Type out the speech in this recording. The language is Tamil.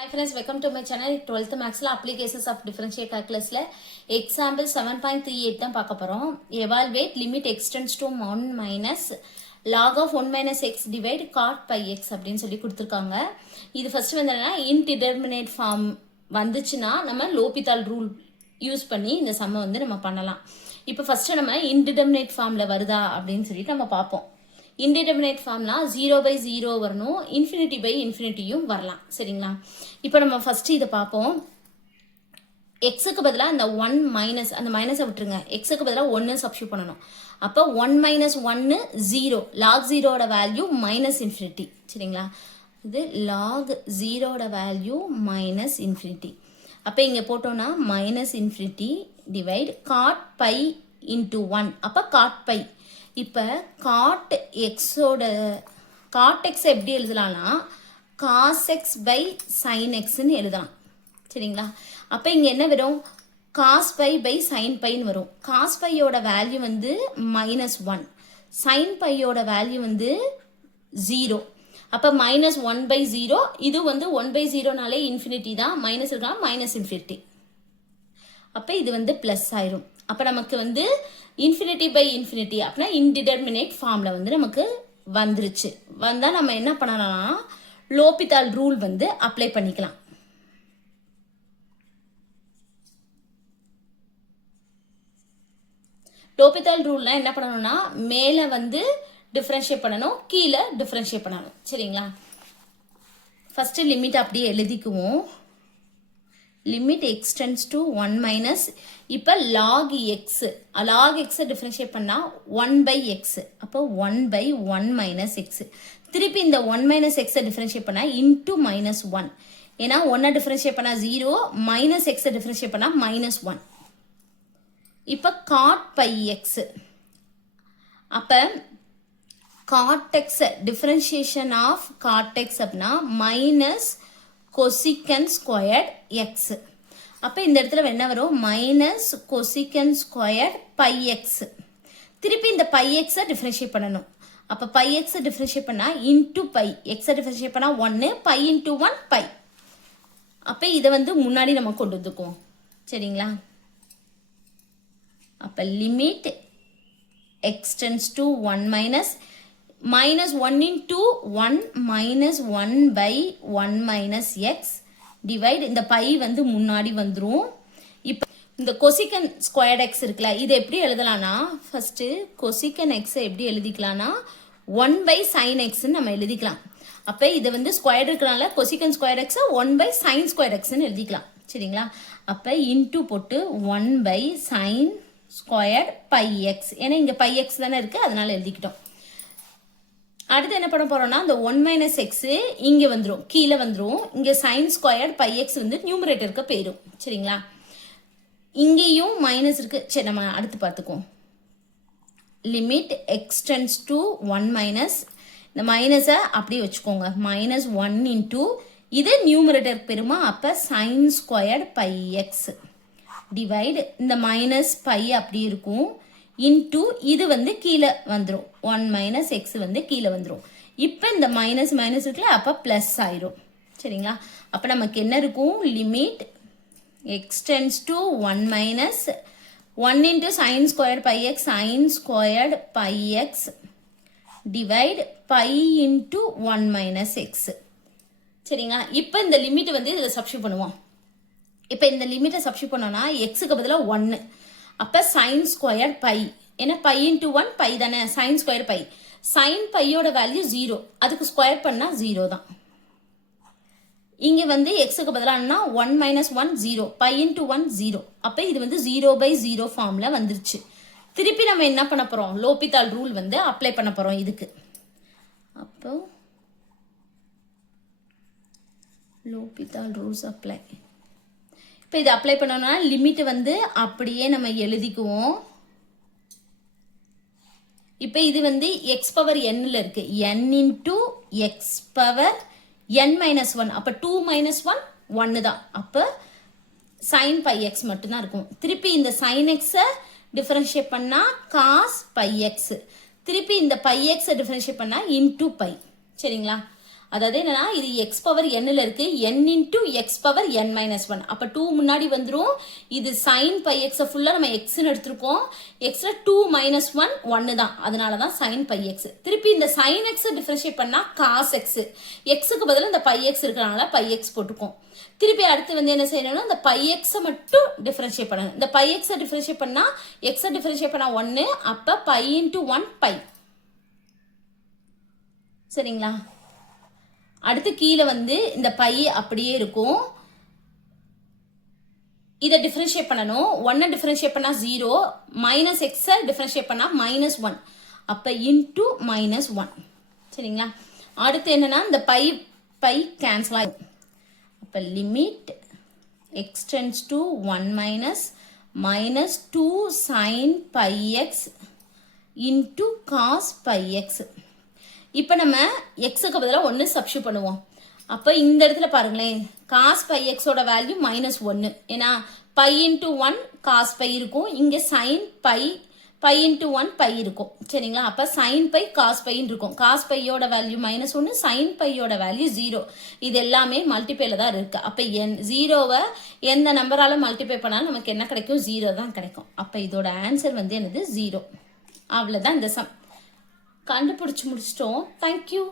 Hi friends, welcome to my channel. 12th Max applications of differential calculus example 7.38 தான் பார்க்க போறோம். Evaluate limit extends to 1 minus log of 1 minus x divide cot pi x அப்படின்னு சொல்லி கொடுத்திருக்காங்க. இது ஃபர்ஸ்ட் வந்து என்னன்னா indeterminate form வந்துச்சுனா நம்ம லோபிதால் ரூல் யூஸ் பண்ணி இந்த சம்ம வந்து நம்ம பண்ணலாம். இப்போ ஃபர்ஸ்ட் நம்ம indeterminate formல வருதா அப்படின்னு சொல்லிட்டு நம்ம பார்ப்போம். இன்டிடெர்மினேட் ஃபார்ம்னா 0/0 வரணும், இன்ஃபினிட்டி/இன்ஃபினிட்டியும் வரலாம். சரிங்களா? இப்போ நம்ம ஃபர்ஸ்ட் இதை பார்ப்போம். எக்ஸுக்கு பதிலாக அந்த 1 மைனஸ் அந்த மைனஸை விட்டுருங்க. எக்ஸுக்கு பதிலாக 1 சப்ஸ்டியூட் பண்ணணும். அப்போ 1 மைனஸ் 1 0. லாக் 0ஓட வேல்யூ மைனஸ் இன்ஃபினிட்டி. சரிங்களா? இது லாக் 0ஓட வேல்யூ மைனஸ் இன்ஃபினிட்டி. அப்போ இங்கே போட்டோம்னா minus infinity divide cot pi into 1. அப்போ காட் பை. இப்போ காட் எக்ஸோட காட் எக்ஸ் எப்படி எழுதலாம்னா காஸ் எக்ஸ் பை சைன் எக்ஸ்ன்னு எழுதலாம். சரிங்களா? அப்போ இங்கே என்ன வரும்? காஸ் பை பை சைன் பைன்னு வரும். காஸ் பையோட வேல்யூ வந்து -1, சைன் பையோட வேல்யூ வந்து 0. அப்போ -1/0. இது வந்து 1/0நாலே இன்ஃபினிட்டி தான், மைனஸ் இருக்கலாம், மைனஸ் இன்ஃபினிட்டி. அப்போ இது வந்து ப்ளஸ் ஆயிரும். அப்போ நமக்கு வந்து இன்ஃபினிட்டி/இன்ஃபினிட்டி அப்படின்னா இன்டிடெர்மினேட் ஃபார்மில் வந்து நமக்கு வந்துருச்சு. வந்தால் நம்ம என்ன பண்ணலாம்னா லோபிதால் ரூல் வந்து அப்ளை பண்ணிக்கலாம். லோபிதால் ரூல்னா என்ன பண்ணணும்னா மேலே வந்து டிஃப்ரென்ஷியேட் பண்ணணும், கீழே டிஃப்ரென்ஷியேட் பண்ணணும். சரிங்களா? ஃபர்ஸ்ட் லிமிட் அப்படியே எழுதிக்குவோம். Limit x tends to 1 minus. இப்போ லாக் எக்ஸ், லாக் எக்ஸை டிஃப்ரென்ஷியேட் பண்ணால் 1/x. அப்போ 1/1 மைனஸ் எக்ஸ். திருப்பி இந்த 1 மைனஸ் எக்ஸை டிஃப்ரென்ஷியேட் பண்ணால் இன்ட்டு -1. ஏன்னா 1 டிஃப்ரென்ஷியேட் பண்ணால் 0, மைனஸ் எக்ஸை டிஃப்ரென்ஷியேட் பண்ணால் -1. இப்போ காட் பை எக்ஸ். அப்போ cot x differentiation of cot x அப்படின்னா மைனஸ் கொசிகன் ஸ்கொயர்ட் எக்ஸ். அப்போ இந்த இடத்துல என்ன வரும்? Minus cosecant squared pi x. திருப்பி இந்த பை எக்ஸை டிஃப்ரென்ஷியேட் பண்ணணும். அப்போ பை எக்ஸை டிஃப்ரென்ஷியேட் பண்ணால் இன்ட்டு பை. எக்ஸை டிஃப்ரென்ஷியேட் பண்ணால் 1, பை இன்ட்டு 1 பை. அப்போ இதை வந்து முன்னாடி நம்ம கொண்டு வந்துக்குவோம். சரிங்களா? அப்போ limit x tends to 1 minus -1 into 1 minus 1/1 minus x divide இந்த பை வந்து முன்னாடி வந்துரும். இப்போ இந்த கொசிகன் ஸ்கொயர்ட் எக்ஸ் இருக்குல்ல, இது எப்படி எழுதலாம்னா ஃபர்ஸ்ட் கொசிகன் எக்ஸை எப்படி எழுதிக்கலாம்னா 1/sin x நம்ம எழுதிக்கலாம். அப்போ இது வந்து ஸ்கொயர் இருக்கிறனால கொசிகன் ஸ்கொயர் எக்ஸை 1/sin ஸ்கொயர் எக்ஸ்ன்னு எழுதிக்கலாம். சரிங்களா? அப்போ இன்ட்டு போட்டு 1/sin ஸ்கொயர்ட் பை எக்ஸ். ஏன்னா இங்கே பை எக்ஸ் தானே இருக்குது, அதனால எழுதிக்கிட்டோம். அடுத்து என்ன பண்ண போறோம்னா இந்த 1 மைனஸ் எக்ஸ் இங்கே வந்துடும், கீழே வந்துடும். இங்கே சைன் ஸ்கொயர்ட் பை எக்ஸ் வந்து நியூமரேட்டருக்கு போயிடும். சரிங்களா? இங்கேயும் மைனஸ் இருக்கு. சரி, நம்ம அடுத்து பார்த்துக்குவோம். Limit x tends to 1 minus. இந்த மைனஸை அப்படியே வச்சுக்கோங்க. -1 இன்டூ இது நியூமரேட்டருக்கு பெருமா. அப்போ sine squared pi x divide இந்த மைனஸ் பை அப்படி இருக்கும் இன்டூ இது வந்து கீழே வந்துடும். 1 மைனஸ் எக்ஸ் வந்து கீழே வந்துடும். இப்போ இந்த மைனஸ் மைனஸ் இருக்குல்ல, அப்போ ப்ளஸ் ஆயிரும். சரிங்களா? அப்போ நமக்கு என்ன இருக்கும்? Limit x tends to 1 minus 1 into sine squared pi x, sine squared pi x divide by into 1 minus x. சரிங்களா? இப்போ இந்த லிமிட் வந்து இதில் சப்ஸ்டியூட் பண்ணுவோம். இப்போ இந்த லிமிட்டை சப்ஸ்டியூட் பண்ணோம்னா எக்ஸுக்கு பதிலாக 1. அப்போ சைன் ஸ்கொயர் பை. ஏன்னா பை இன்ட்டு 1 பை தானே, சைன் ஸ்கொயர் பை. சைன் பையோட வேல்யூ 0, அதுக்கு ஸ்கொயர் பண்ணால் 0 தான். இங்கே வந்து எக்ஸுக்கு பதிலானா 1 மைனஸ் 1 0, பை இன்ட்டு 1 0. அப்போ இது வந்து 0/0 ஃபார்மில் வந்துருச்சு. திருப்பி நம்ம என்ன பண்ண போகிறோம்? லோபிதால் ரூல் வந்து அப்ளை பண்ண போகிறோம் இதுக்கு. அப்போ லோபிதால் ரூல்ஸ் அப்ளை. இப்போ இது அப்ளை பண்ணோம்னா லிமிட் வந்து அப்படியே நம்ம எழுதிக்குவோம். இப்போ இது வந்து எக்ஸ் பவர் என்ல இருக்கு. n into X power n-1. அப்போ 2 மைனஸ் 1 1 தான். அப்போ சைன் பை எக்ஸ் மட்டும்தான் இருக்கும். திருப்பி இந்த சைன் எக்ஸை டிஃபரன்ஷியேட் பண்ணால் காஸ் பை எக்ஸ். திருப்பி இந்த பை எக்ஸை டிஃபரன்ஷியேட் பண்ணால் இன்டூ பை. சரிங்களா? அதாவது என்னன்னா இது எக்ஸ் பவர் என்ல இருக்கு n into X power n minus one. அப்போ 2 முன்னாடி வந்துடும். இது சைன் பை எக்ஸை ஃபுல்லாக நம்ம எக்ஸ்ன்னு எடுத்திருக்கோம். எக்ஸில் 2 மைனஸ் ஒன் ஒன்று தான், அதனால தான் சைன் பை எக்ஸ். திருப்பி இந்த சைன் எக்ஸை டிஃபரன்ஷியேட் பண்ணால் காஸ் எக்ஸ். எக்ஸுக்கு பதிலாக இந்த பை எக்ஸ் இருக்கிறனால பை எக்ஸ் போட்டுக்கும். திருப்பி அடுத்து வந்து என்ன செய்யணும்னா இந்த பை எக்ஸை மட்டும் டிஃபரன்ஷியேட் பண்ணணும். இந்த பை எக்ஸை டிஃபரன்ஷியேட் பண்ணால் எக்ஸை டிஃபரன்ஷியேட் பண்ணால் 1, அப்போ பை இன்டூ 1 பை. சரிங்களா? அடுத்து கீழே வந்து இந்த பை அப்படியே இருக்கும். இதை டிஃபரன்ஷியேட் பண்ணணும். 1 டிஃபரன்ஷியேட் பண்ணால் 0, மைனஸ் எக்ஸை டிஃபரன்ஷியேட் பண்ணால் மைனஸ் 1, அப்போ இன்டூ மைனஸ் 1. சரிங்களா? அடுத்து என்னன்னா இந்த பை கேன்சல் ஆகும். அப்போ limit x tends to 1 minus 2 sine pi x into cos pi x. இப்போ நம்ம எக்ஸுக்கு பதிலாக 1 சப்ஸ்டியூட் பண்ணுவோம். அப்போ இந்த இடத்துல பாருங்களேன், காஸ் பை எக்ஸோட வேல்யூ -1. ஏன்னா பை இன்டூ 1 காஸ் பை இருக்கும், இங்கே சைன் பை இன்டூ 1 பை இருக்கும். சரிங்களா? அப்போ சைன் பை காஸ் பைன்னு இருக்கும். காஸ் பையோட வேல்யூ -1, சைன் பையோட வேல்யூ 0. இது எல்லாமே மல்டிப்ளேல தான் இருக்கு. அப்போ 0வை எந்த நம்பரால் மல்டிப்ளை பண்ணாலும் நமக்கு என்ன கிடைக்கும்? 0 தான் கிடைக்கும். அப்போ இதோட ஆன்சர் வந்து என்னது? 0. அவ்வளோதான் இந்த சம். கண்டுபிடிச்சி முடிச்சிட்டோம். தேங்க்யூ.